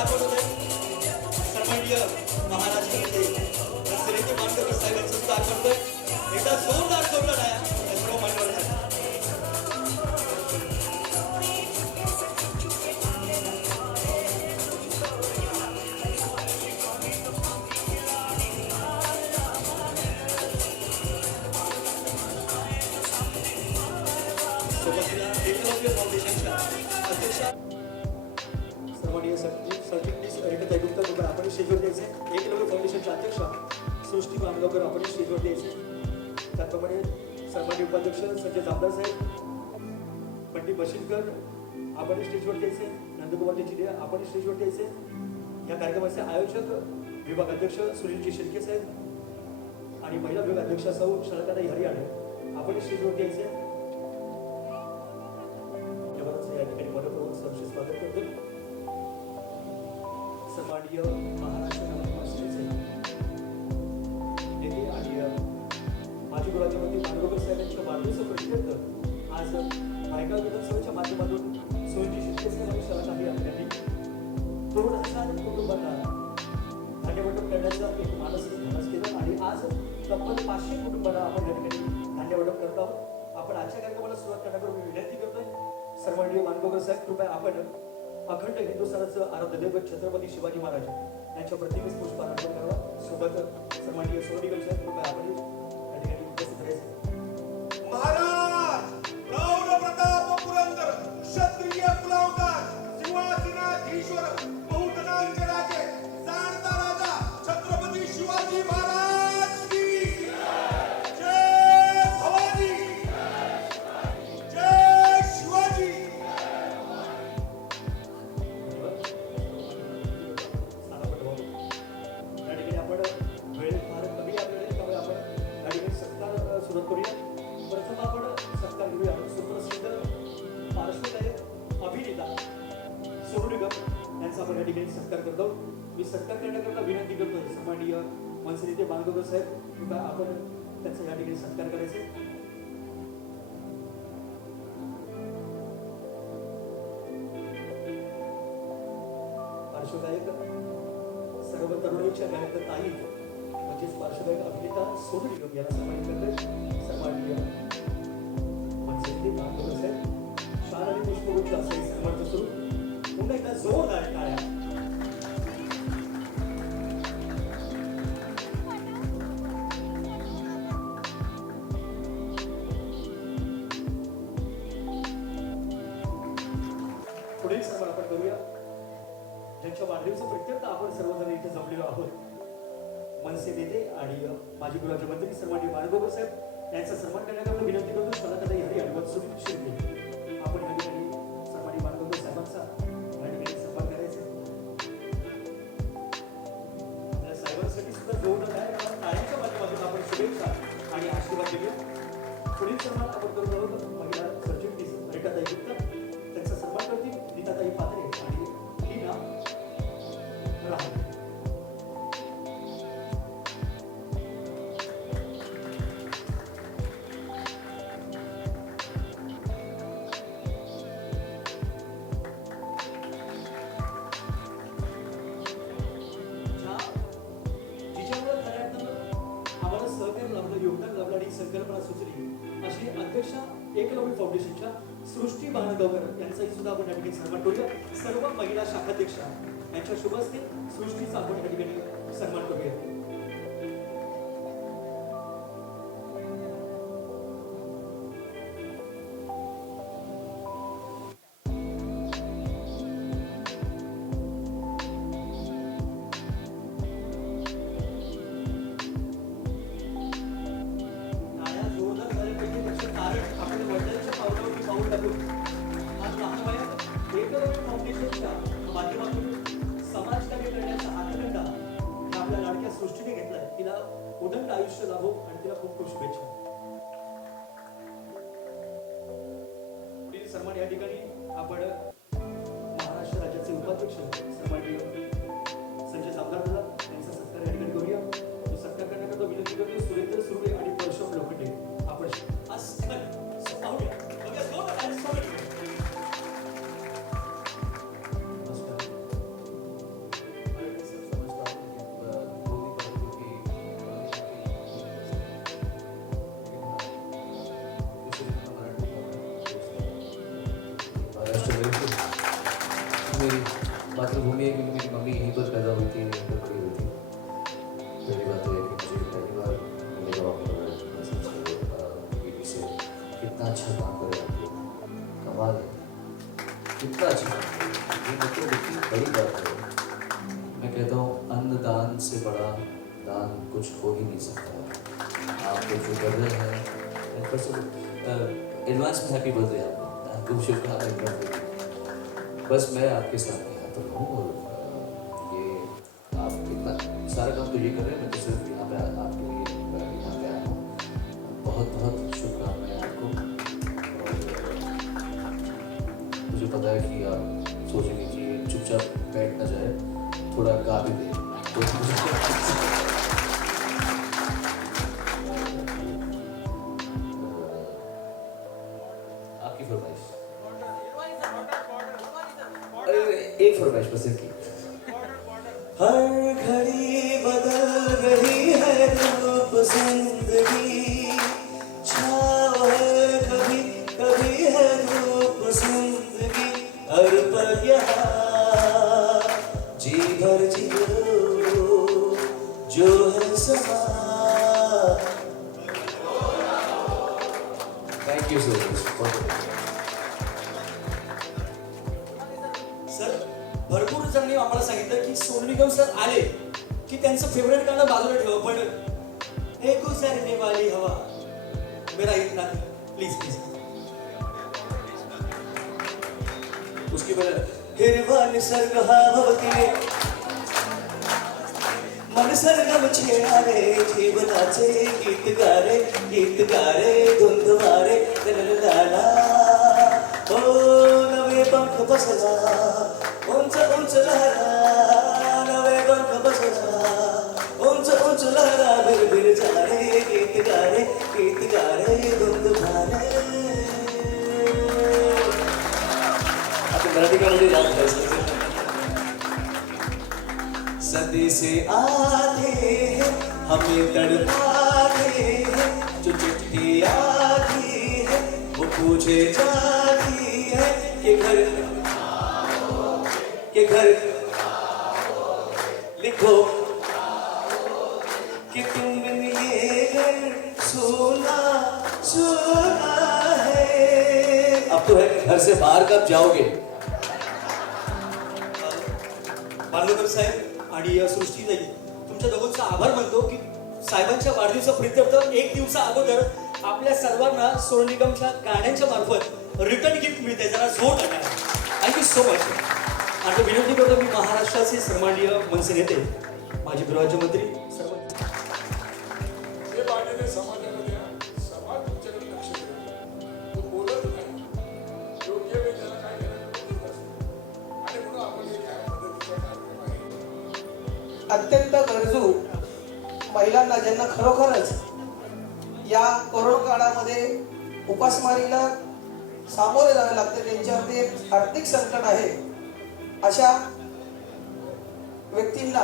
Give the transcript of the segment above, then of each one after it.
दाखवलं सन्माननीय महाराज श्रीमती मानकर साहेबांचं सुद्धा दाखवलं एकदा जोरदार ठेवलं नाही सर्व मान्यवर सर्वांनी सरचिटणीस रेखा गुप्ता आपण स्टेजवर द्यायचे एक नंबर फाउंडेशनचे अध्यक्ष सृष्टी मानगावकर आपण स्टेजवर द्यायचे त्याप्रमाणे सर्वांनी उपाध्यक्ष संजय जामदार साहेब पंडित बशीरकर आपण स्टेजवर द्यायचे नंदकुमार चिडिया आपण स्टेजवर द्यायचे या कार्यक्रमाचे आयोजक विभाग अध्यक्ष सुनीलजी शिर्के साहेब आणि महिला विभाग अध्यक्ष सौ शरदाताई हरियाणे आपण स्टेजवर द्यायचे या ठिकाणी मनपूर्वक सहर्ष स्वागत करतो सन्माननीय महाराष्ट्र नवनिर्माण नेते आणि माजी गृहराज्यमंत्री मानगावकर साहेबांच्या वाढदिवसाप्रित्यर्थ आज नायगाव विधानसभेच्या माध्यमातून सोनजी शिर्के साहेब आणि शरदाताई हरियाणे 2000 कुटुंबांना धान्यवाटप करण्याचा एक मानस केलं आणि आज तब्बल 500 कुटुंबांना आपण या ठिकाणी धान्यवाटप करत आहोत आपण आजच्या कार्यक्रमाला सुरुवात करण्यापूर्वी विनंती करतोय सर्वांनी मानगावकर साहेब कृपया आपण अखंड हिंदुस्थानाचं आराध्य दैवत छत्रपती शिवाजी महाराज यांच्या प्रतिमेस पुष्प अर्पण करावा सोबत सर्वांनी सोनीकर साहेब कृपया आपण या ठिकाणी उपस्थित राहायचे महाराज प्रौढ प्रताप पुरंदर क्षत्रिय कुलवंकार सिंहासनाधीश्वर बहुजनांचे राजे जाणता राजा छत्रपती शिवाजी महाराज की जय भवानी जय शिवाजी या ठिकाणी आपण वेळ फार कमी आपल्याकडे त्यामुळे आपण या ठिकाणी सत्कार सुरुवात करूया प्रथम आपण सत्कार घेऊया सुप्रसिद्ध पार्श्वगायक अभिनेता सोनू निगम यांचा आपण या ठिकाणी सत्कार करतो मी सत्कार करण्याकरता विनंती करतोय सन्माननीय मनसेनेते मानगावकर साहेब कृपया आपण त्यांचा या ठिकाणी सत्कार करायचे पार्श्वगायक सर्व तरुणीच्या गायक ताई म्हणजेच पार्श्वगायक अभिनेता सोनू निगम यांना सन्मानित करतोय सन्माननीय मनसेनेते मानगावकर साहेब शाल आणि पुष्पगुच्छ असे सन्मान सुरू पुन्हा एकदा जोरदार टाळ्या पुढील सन्मान आपण करूया ज्यांच्या वाढदिवसाप्रित्यर्थ आपण सर्वजण इथे जमलेलो आहोत मनसे नेते आणि माजी गृहराज्यमंत्री सन्माननीय मानगावकर साहेब यांचा सन्मान करण्याकरता विनंती करतो शरदाताई हरियाणे व सुनील शिर्के आपण या ठिकाणी सन्माननीय मानगावकर साहेबांचा या ठिकाणी सन्मान करायचा आपल्या साहेबांसाठी सुद्धा जोरदार आहे कारण टाळ्यांच्या माध्यमातून आपण शुभेच्छा आणि आशीर्वाद देऊया पुढील सन्मान आपण करत आहोत महिला सरचिटणीस रेखाताई गुप्ता त्यांचा सन्मान करतील नीताताई पात्रे आणि लीना राहते योगदान लाभलं आणि संकल्पना सुचली अशी अध्यक्षा एकलव्य फाउंडेशनच्या सृष्टी मानगावकर यांचाही सुद्धा आपण या ठिकाणी सन्मान करूया सर्व महिला शाखाध्यक्षा यांच्या शुभ हस्ते सृष्टीचा आपण या ठिकाणी सन्मान करूया सृष्टीने घेतलाय तिला उदंड आयुष्य लाभो आणि तिला खूप खूप शुभेच्छा सन्मान या ठिकाणी आपण महाराष्ट्र राज्याचे उपाध्यक्ष सन्माननीय संजय जामदार यांचा सत्कार या ठिकाणी करूया तो सत्कार करण्याकरता विनंती करतो सुरेंद्र सुर्वे आणि परशुराम लोखंडे आपण मेरी मातृभूमि है क्योंकि मेरी मम्मी यहीं पर पैदा हुई थी, यहीं पर बड़ी हुई थी। पहली बात तो है कि मुझे पहली बार मिलेगा और मैं सोच बीवी से कितना अच्छा काम करे आप लोग, कमाल है, कितना अच्छा काम करे, ये मतलब इतनी बड़ी बात है। मैं कहता हूँ अन्नदान से बड़ा दान कुछ हो ही नहीं सकता। आप लोग जो कर रहे हैं, फर्स्ट एडवांस में हैप्पी बर्थडे आपको, शुभकामनाएं बर्थडे। बस मैं आपके साथ यहाँ पर हूँ और ये आप इतना सारा काम तो ये कर रहे हैं, मैं तो सिर्फ यहाँ पे आपके लिए यहाँ पे आया हूँ। बहुत बहुत शुभकामनाएं आपको। और मुझे पता है कि आप सोचेंगे कि चुपचाप बैठ ना जाए, थोड़ा गा भी दे तो आपकी फरमाइश, एक फरमाइश बस इनकी। हर घड़ी बदल रही है रूप जिंदगी, छाव है कभी कभी है रूप जिंदगी, हर पल यहाँ जी भर जियो जो है समा। Thank you so much. Sir, भरपूर जणांनी आम्हाला सांगितलं की सोनू निगम सर आले की त्यांचं फेवरेट गाणं बाजूला ठेवा, पण हे गुजरने वाली हवा मेरा इतना प्लीज प्लीज उसकी वजह हिरवा निसर्ग हा भवतीने मन सरगम छेडारे, जीवनाचे गीत गारे धुंदवारे लललला। ओ नवे पंख बसला, उंच उंच लहरा, नवे पंख बसला, उंच उंच लहरा, बिरबिर जा रे, गीत गारे धुंदवारे। आपको मराठी गाणं नाही याद आहे? सदी से आते हैं हमें तड़पाते हैं, जो चिट्ठी आती है वो पूछे जाती है कि घर लिखो कि तुम ये घर सोना है। अब तो है कि घर से बाहर कब जाओगे? बांधवकर साहेब आणि सृष्टीताई, तुमच्या दोघांचा आभार मानतो की साहेबांच्या वाढदिवसाप्रित्यर्थ एक दिवसा अगोदर आपल्या सर्वांना सोनू निगमच्या गाण्यांच्या मार्फत रिटर्न गिफ्ट मिळते, जरा जोर टाका। Thank you so much. आता विनंती करतो मी महाराष्ट्राचे सन्माननीय मनसे नेते माजी गृहराज्यमंत्री सर्व जे बांधलेले समाजामध्ये आहे, समाज तुमच्याकडे लक्ष देतो, तो बोलत नाही, योग्य वेळी त्याला काय करायचं ते देत असतो. आणि म्हणून आपण एक ह्या पद्धतीचा कार्यक्रम आहे. अत्यंत गरजू महिलांना ज्यांना खरोखरच या कोरोना काळामध्ये उपासमारीला सामोरे जावे लागते, त्यांच्यावरती एक आर्थिक संकट आहे, अशा व्यक्तींना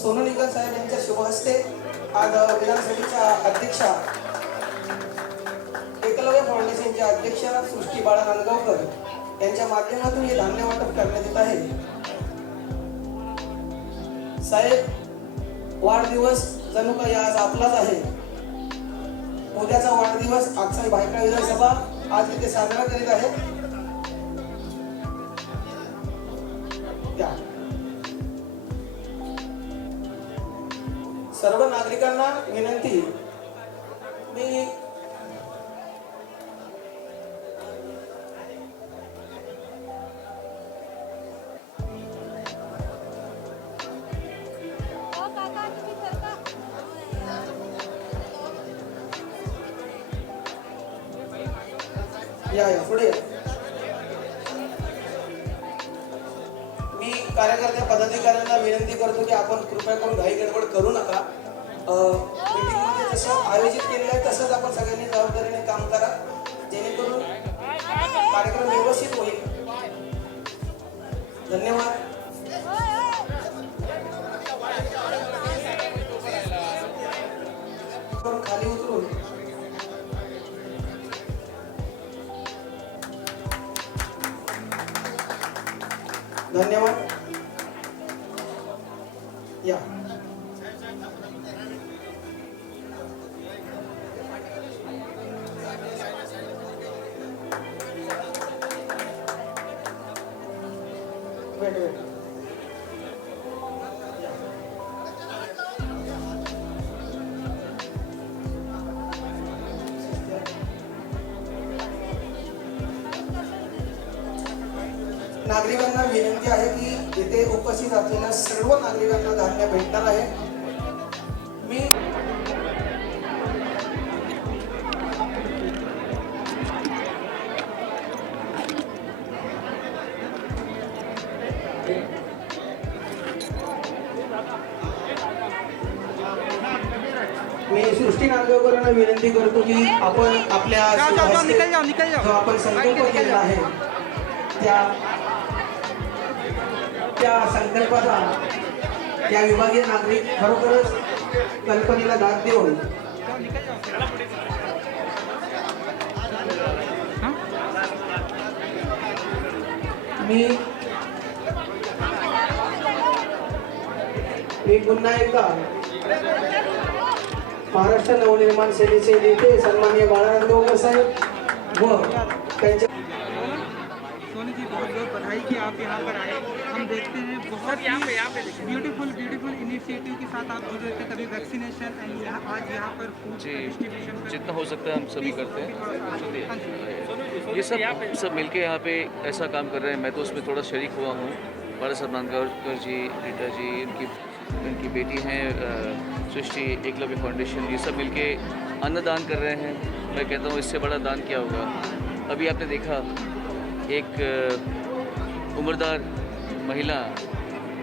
सोनू निगम साहेब यांच्या शुभहस्ते आज विधानसभेच्या अध्यक्षा एकलव्य फाउंडेशनच्या अध्यक्षा सृष्टी बाळा नांदगावकर यांच्या माध्यमातून हे धान्य वाटप करण्यात येत आहे। साहेब, वाढदिवस जणू काही आज आपलाच आहे। उद्याचा वाढदिवस आजचा भायखळा विधानसभा आज इथे साजरा करीत आहे। सर्व नागरिकांना विनंती, मी या पुढे या। मी कार्यकर्त्या पदाधिकाऱ्यांना विनंती करतो की आपण कृपया करून घाई गडबड करू नका। मीटिंग मध्ये जसं आयोजित केलेलं आहे तसंच आपण सगळ्यांनी जबाबदारीने काम करा, जेणेकरून कार्यक्रम व्यवस्थित होईल। धन्यवाद। खाली उतरून धन्यवाद. या वेट. नागरिकांना विनंती आहे की येथे उपस्थित असलेल्या सर्व नागरिकांना धान्य भेटणार आहे. मी सृष्टी नांदगावकरांना विनंती करतो की आपण आपल्या जो आपण संकल्प केला आहे त्या संकल्पाचा या विभागीय नागरिक खरोखरच कल्पनेला दाद देऊन मी पुन्हा एकदा महाराष्ट्र नवनिर्माण सेनेचे नेते सन्माननीय बाळाराम डोंगर साहेब व त्यांच्या सोनी जी बहुत बहुत बधाई कि आप यहाँ पर आए. हम देखते हैं बहुत ही ब्यूटीफुल इनिशिएटिव के साथ आप जुड़े थे. कभी वैक्सीनेशन एंड आज यहाँ पर फूड डिस्ट्रीब्यूशन जितना हो सकता है हम सभी करते हैं. ये सब मिलके यहाँ पे ऐसा काम कर रहे हैं. मैं तो उसमें थोड़ा शरीक हुआ हूँ. बालासाहेब नांदगावकर जी, रीटा जी, इनकी बेटी हैं सृष्टि, एकलव्य फाउंडेशन, ये सब मिलके अन्नदान कर रहे हैं. मैं कहता हूँ इससे बड़ा दान क्या होगा. अभी आपने देखा एक उम्रदार महिला,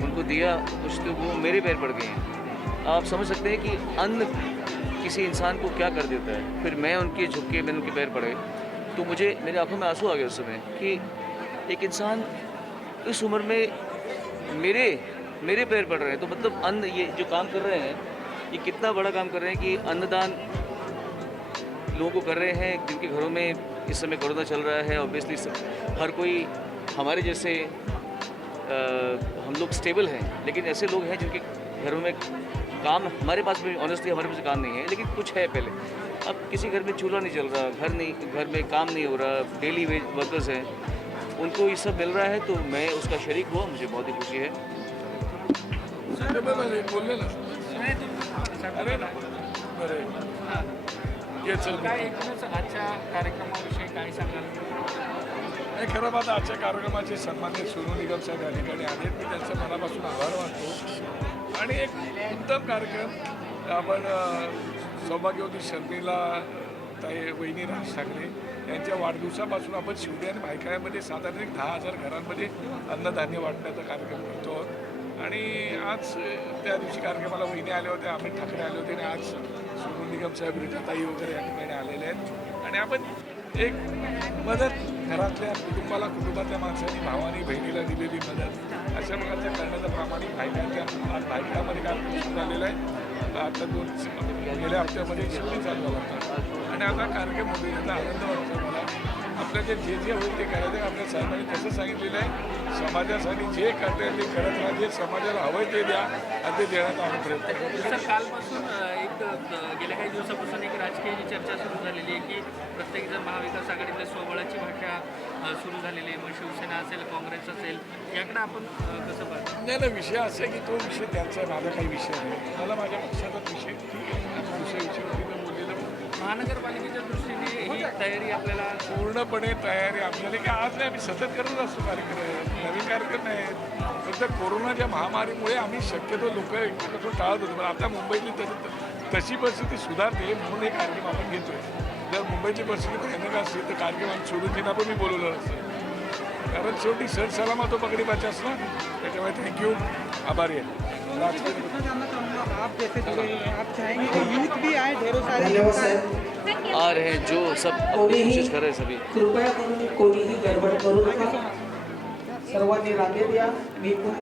उनको दिया कुछ तो वो मेरे पैर पड़ गए हैं. आप समझ सकते हैं कि अन्न किसी इंसान को क्या कर देता है. फिर मैं उनके झुक के मैंने उनके पैर पड़े तो मुझे मेरी आंखों में आंसू आ गए उस समय कि एक इंसान इस उम्र में मेरे पैर पड़ रहे हैं. तो मतलब अन्न, ये जो काम कर रहे हैं ये कितना बड़ा काम कर रहे हैं कि अन्नदान लोगों को कर रहे हैं जिनके घरों में इस समय कोरोना चल रहा है. ऑब्वियसली हर कोई हमारे जैसे हम लोग स्टेबल हैं, लेकिन ऐसे लोग हैं जिनके घरों में काम, हमारे पास भी ऑनेस्टली हमारे पास काम नहीं है लेकिन कुछ है पहले. अब किसी घर में चूल्हा नहीं चल रहा, घर में काम नहीं हो रहा, डेली वेज वर्कर्स हैं, उनको ये सब मिल रहा है. तो मैं उसका शरीक हुआ, मुझे बहुत ही खुशी है. बोलले ना अरे ना बरं ये चल काय एकूणच आजच्या कार्यक्रमाविषयी काय सांगाल. नाही खरं माझा आजच्या कार्यक्रमाचे सन्मान्य सोनू निगम साहेब या ठिकाणी आहेत. मी त्यांचा मनापासून आभार मानतो. आणि एक उत्तम कार्यक्रम आपण सौभाग्यवती शर्मिला ताई वहिनी राज ठाकरे यांच्या वाढदिवसापासून आपण शिवडे आणि भायखळ्यामध्ये साधारण 10,000 घरांमध्ये अन्नधान्य वाटण्याचा कार्यक्रम करतो आहोत. आणि आज त्या दिवशी कार्यक्रमाला वहिनी आले होते, अमित ठाकरे आले होते आणि आज सोनू निगम साहेब, रीटाताई वगैरे या ठिकाणी आलेले आहेत. आणि आपण एक मदत घरातल्या कुटुंबातल्या माणसांनी, भावानी, बहिणीला दिलेली मदत अशा प्रकारच्या करण्याचा प्रामाणिक भायखळ्यामध्ये कार्यक्रम सुरू झालेला आहे. आता गेल्या हप्त्यामध्ये शिवडी चालू होता आणि आता कार्यक्रम होतो. याचा आनंद वाटतो मला. आपल्याला जे होईल ते करायचं. आपल्या साहेबांनी तसं सांगितलेलं आहे, समाजासाठी जे करता येईल ते करत राहा, जे समाजाला हवं ते द्या आणि ते देण्याचा आम्ही प्रयत्न करतो. सर, कालपासून गेल्या काही दिवसापासून एक राजकीय चर्चा सुरू झालेली आहे की प्रत्येकजण महाविकास आघाडीतल्या स्वबळाची भाषा सुरू झालेली आहे. मग शिवसेना असेल, काँग्रेस असेल, याकडे आपण कसं पाहतो. नाही विषय असा आहे की तो विषय त्यांचा आहे, माझा काही विषय नाही. मला माझ्या पक्षाचा विषय ठीक आहे. दुसऱ्या विषयावरती मी बोललेलं महानगरपालिकेच्या दृष्टीने ही तयारी आपल्याला पूर्णपणे तयारी आपल्याला की आज नाही, आम्ही सतत करत असतो कार्यक्रम. नवीन कार्यक्रम नाही. फक्त कोरोनाच्या महामारीमुळे आम्ही शक्यतो लोक एकमेकांपासून टाळत होतो. पण आता मुंबईतली तशी परिस्थिती सुधारते म्हणून हे कार्यक्रम आपण घेतोय. जर मुंबईची परिस्थिती भयानक असते तर कार्यक्रम आम्ही सोडून देणं पण मी बोलवलं असतं. कारण शेवटी सर सलामा तो पकडी पाहिजे असला. त्याच्यामुळे थँक्यू, आभारी आहे. आप जैसे जुड़े हैं, आप चाहेंगे कि यूथ भी आए, ढेरों सारे धन्यवाद साहेब. आ रहे हैं जो सब अपनी कोशिश कर रहे हैं सभी. कृपया करून कोणीही गडबड करू नका. सर्वांनी रांगेत या. मी